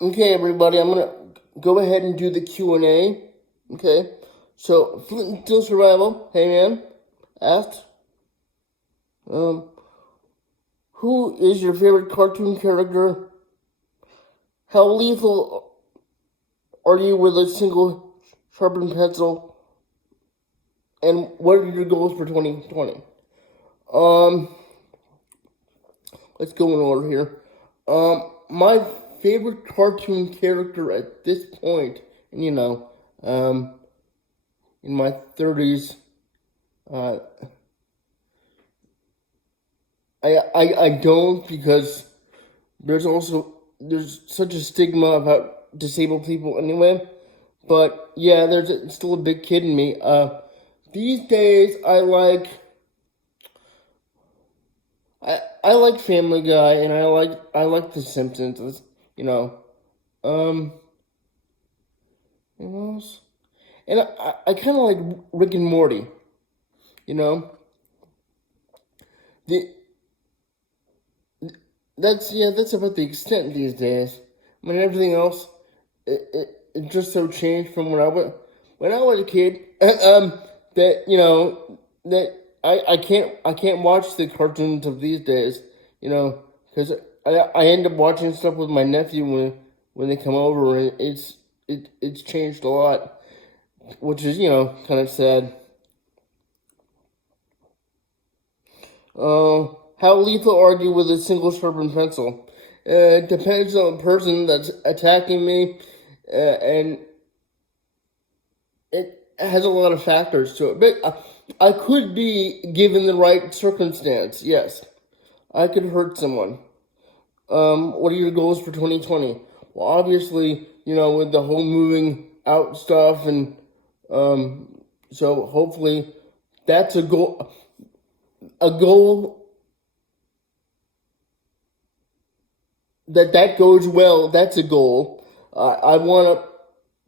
Okay, everybody, I'm gonna go ahead and do the Q&A. Okay, so Flint and Steel Survival, hey man, asked, who is your favorite cartoon character? How lethal are you with a single sharpened pencil? And what are your goals for 2020? Let's go in order here. My favorite cartoon character at this point, and in my 30s, uh, I don't, because there's such a stigma about disabled people anyway. But yeah, there's still a big kid in me. These days I like Family Guy, and I like The Simpsons. You know, um, what else? And I kind of like Rick and Morty. You know, the that's about the extent these days. I mean, everything else, it just so changed from when I was a kid. That that I can't watch the cartoons of these days. Because I end up watching stuff with my nephew when they come over, and it's changed a lot, which is kind of sad. How lethal are you with a single sharpened pencil? It depends on the person that's attacking me, and it has a lot of factors to it. But I could be given the right circumstance. Yes, I could hurt someone. What are your goals for 2020? Well, obviously, with the whole moving out stuff, and so hopefully that's a goal. A goal that goes well. That's a goal. I want to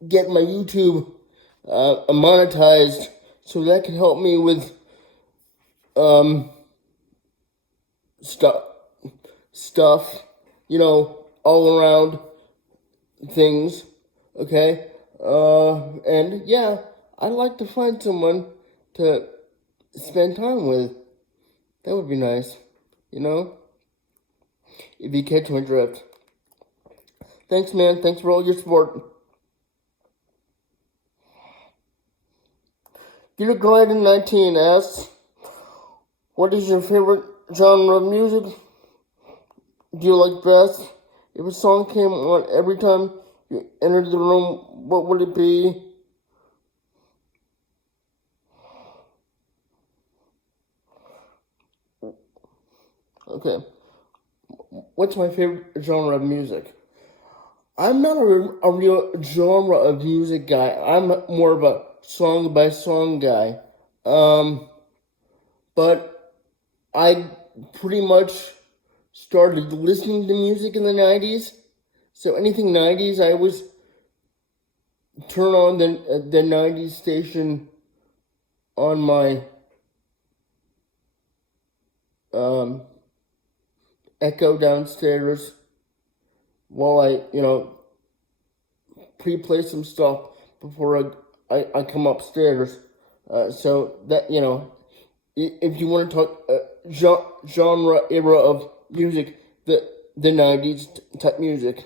get my YouTube monetized, so that can help me with stuff, stuff, all around things. Okay, and yeah, I'd like to find someone to spend time with. That would be nice, if you catch my drift. Thanks, man. Thanks for all your support. Dear Glidden 19 asks, what is your favorite genre of music? Do you like best? If a song came on every time you entered the room, what would it be? Okay. What's my favorite genre of music? I'm not a real genre of music guy. I'm more of a song by song guy. But I pretty much started listening to music in the 90s. So anything 90s, I always turn on the 90s station on my Echo downstairs while pre-play some stuff before I come upstairs. So that, if you want to talk genre era of music, the 90s type music.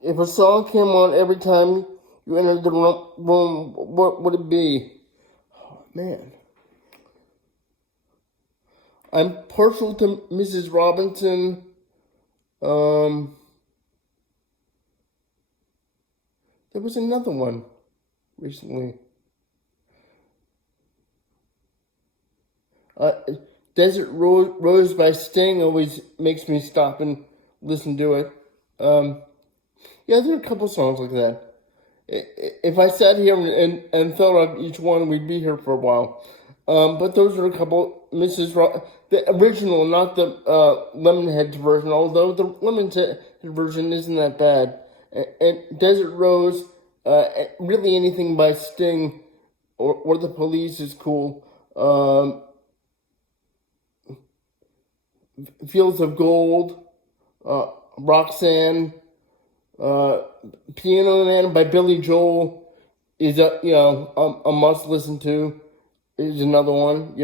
If a song came on every time you entered the room, what would it be? Oh, man. I'm partial to Mrs. Robinson. There was another one recently. Desert Rose by Sting always makes me stop and listen to it. Yeah, there are a couple songs like that. If I sat here and thought of each one, we'd be here for a while. But those are a couple. The original, not the Lemonheads version, although the Lemonhead version isn't that bad. And Desert Rose, really anything by Sting or The Police is cool. Fields of Gold, Roxanne, Piano Man by Billy Joel is a must listen to. Is another one,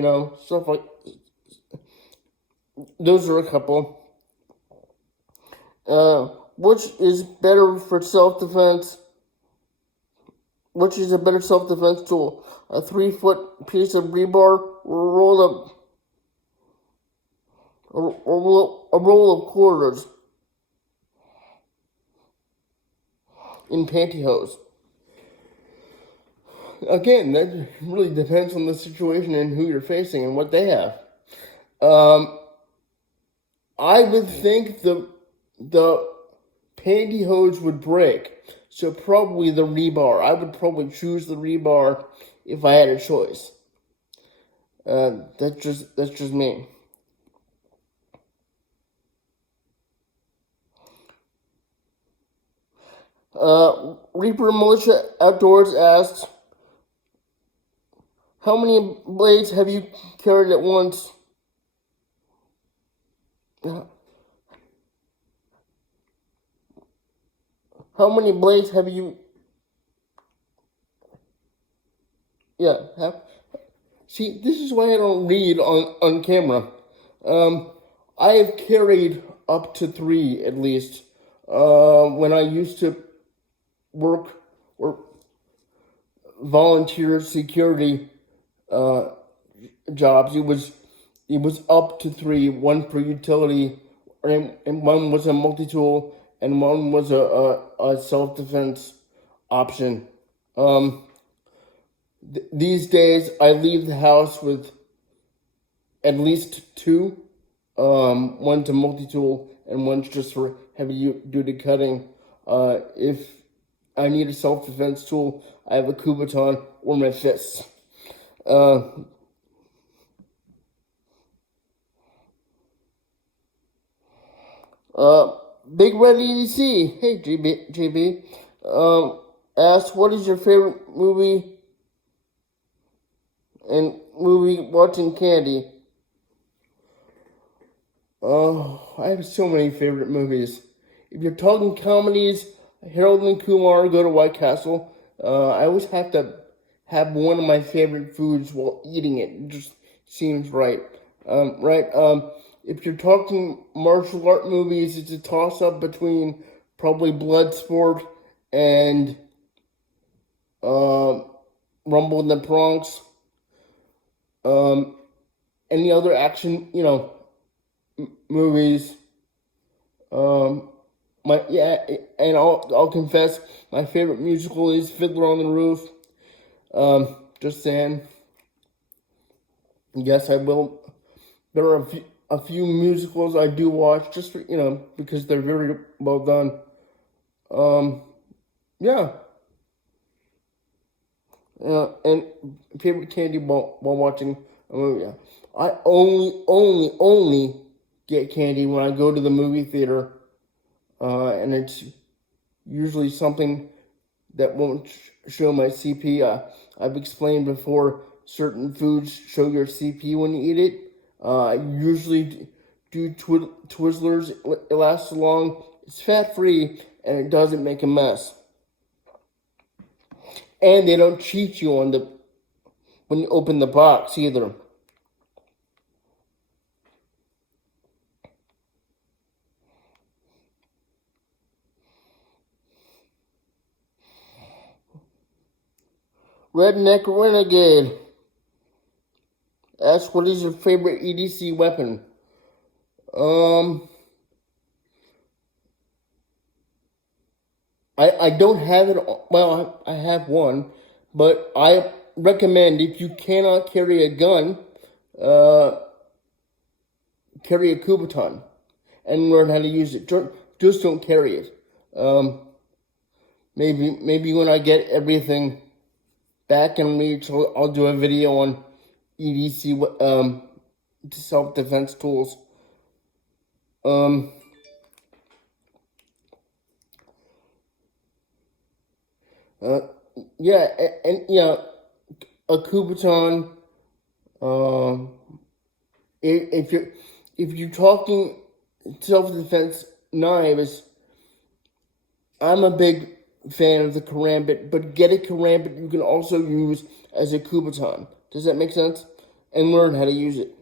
stuff like those are a couple. Which is better for self-defense? Which is a better self-defense tool? A 3-foot piece of rebar or a roll of quarters in pantyhose? Again, that really depends on the situation and who you're facing and what they have. I would think the pantyhose would break, so probably the rebar. I would probably choose the rebar if I had a choice. That's just me. Reaper Militia Outdoors asks, how many blades have you carried at once? How many blades have you? See, this is why I don't read on camera. I have carried up to 3 at least. When I used to work or volunteer security jobs, it was up to 3, one per utility, and one was a multi-tool, and one was a self-defense option. These days, I leave the house with at least 2. One's a multi-tool, and one's just for heavy-duty cutting. If I need a self-defense tool, I have a Kubaton or my fists. Big Red EDC, hey GB, asks, what is your favorite movie and movie watching candy? I have so many favorite movies. If you're talking comedies, Harold and Kumar, Go to White Castle. I always have to have one of my favorite foods while eating it. It just seems right. If you're talking martial art movies, it's a toss-up between probably Bloodsport and Rumble in the Bronx. Any other action, movies. And I'll confess, my favorite musical is Fiddler on the Roof. Just saying. Yes, I will. There are a few musicals I do watch just for, because they're very well done. And favorite candy while watching a movie. I only get candy when I go to the movie theater. And it's usually something that won't show my CP. I've explained before, certain foods show your CP when you eat it. I usually do Twizzlers. It lasts long. It's fat-free, and it doesn't make a mess. And they don't cheat you when you open the box either. Redneck Renegade asks, what is your favorite EDC weapon? I don't have it. Well, I have one, but I recommend, if you cannot carry a gun, carry a Kubaton and learn how to use it. Just don't carry it. Maybe when I get everything back in reach, I'll do a video on EDC self-defense tools. A Kubaton. If if you're talking self-defense knives, I'm a big fan of the karambit, but get a karambit you can also use as a kubaton. Does that make sense? And learn how to use it.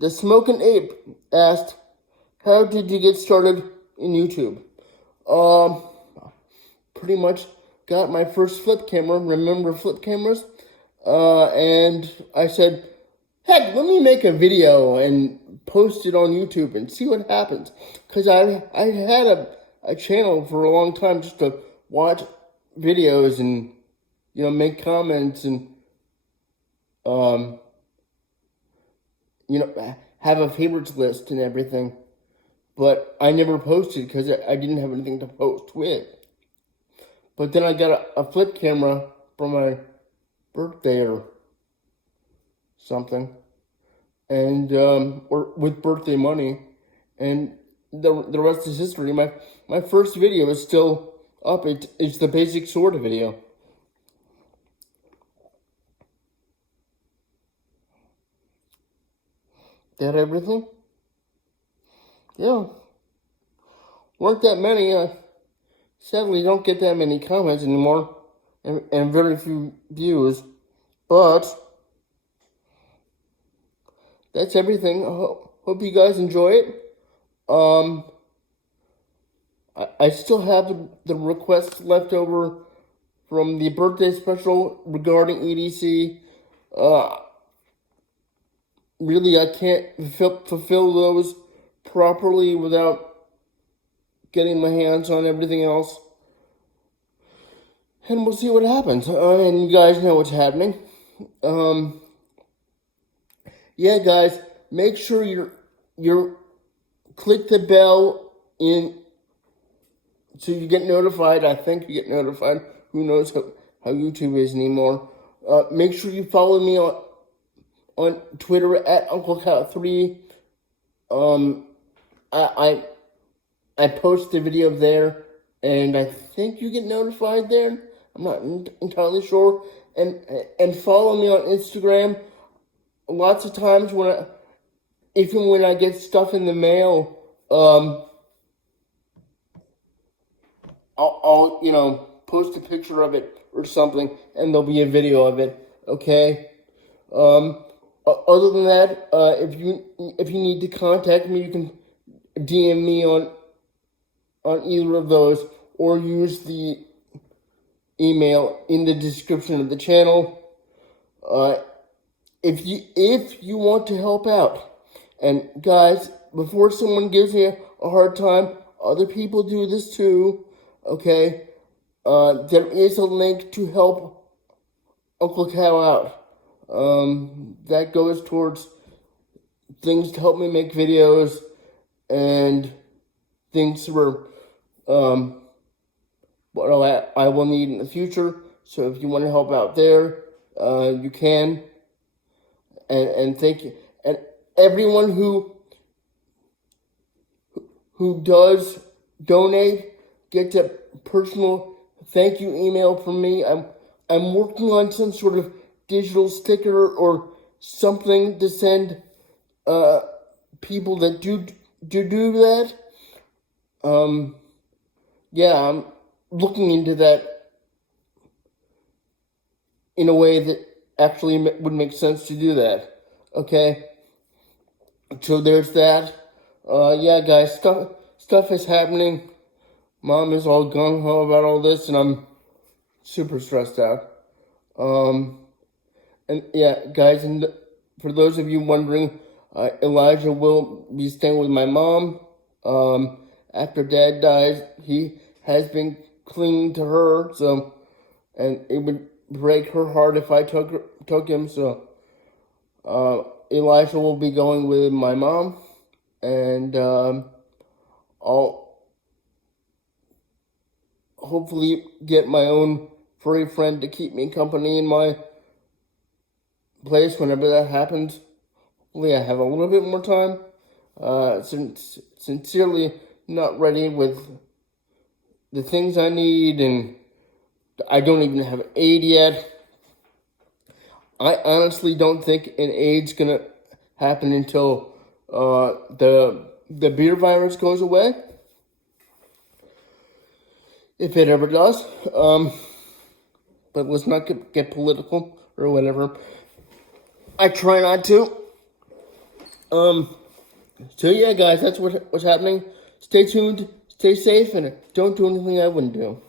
The Smoking Ape asked, how did you get started in YouTube? Pretty much got my first flip camera. Remember flip cameras? And I said, heck, let me make a video and post it on YouTube and see what happens. Because I had a channel for a long time just to watch videos and, make comments and, have a favorites list and everything. But I never posted because I didn't have anything to post with. But then I got a flip camera for my birthday or something. And, or with birthday money. And the rest is history. My first video is still up. It's the basic sword video. That everything? Yeah. Weren't that many. Sadly, don't get that many comments anymore. And very few views. But that's everything. Hope you guys enjoy it. I still have the requests left over from the birthday special regarding EDC. Really, I can't fulfill those properly without getting my hands on everything else. And we'll see what happens. And you guys know what's happening. Yeah, guys, make sure you're click the bell in so you get notified. I think you get notified. Who knows how YouTube is anymore. Make sure you follow me on Twitter at Unclecow3. I post the video there, and I think you get notified there. I'm not entirely sure. And follow me on Instagram. Lots of times even when I get stuff in the mail, I'll post a picture of it or something, and there'll be a video of it. Okay. Other than that, if you need to contact me, you can DM me on either of those, or use the email in the description of the channel. If you want to help out, and guys, before someone gives me a hard time, other people do this too. Okay, there is a link to help Unclecow out. That goes towards things to help me make videos and things for what I will need in the future. So if you want to help out there, you can. And thank you. And everyone who does donate gets a personal thank you email from me. I'm working on some sort of digital sticker or something to send people that do that. Yeah, I'm looking into that in a way that actually would make sense to do that. Okay, so there's that. Yeah, guys, stuff is happening. Mom is all gung-ho about all this, and I'm super stressed out. And yeah, guys, and for those of you wondering, Elijah will be staying with my mom. After Dad dies, he has been clinging to her, so, and it would break her heart if I took him, so, Elijah will be going with my mom, and, I'll hopefully get my own furry friend to keep me company in my place whenever that happens. Hopefully I have a little bit more time. Sincerely not ready with the things I need, and I don't even have aid yet. I honestly don't think an AIDS gonna happen until the beer virus goes away, if it ever does. But let's not get political or whatever. I try not to. So yeah, guys, that's what's happening. Stay tuned, stay safe, and don't do anything I wouldn't do.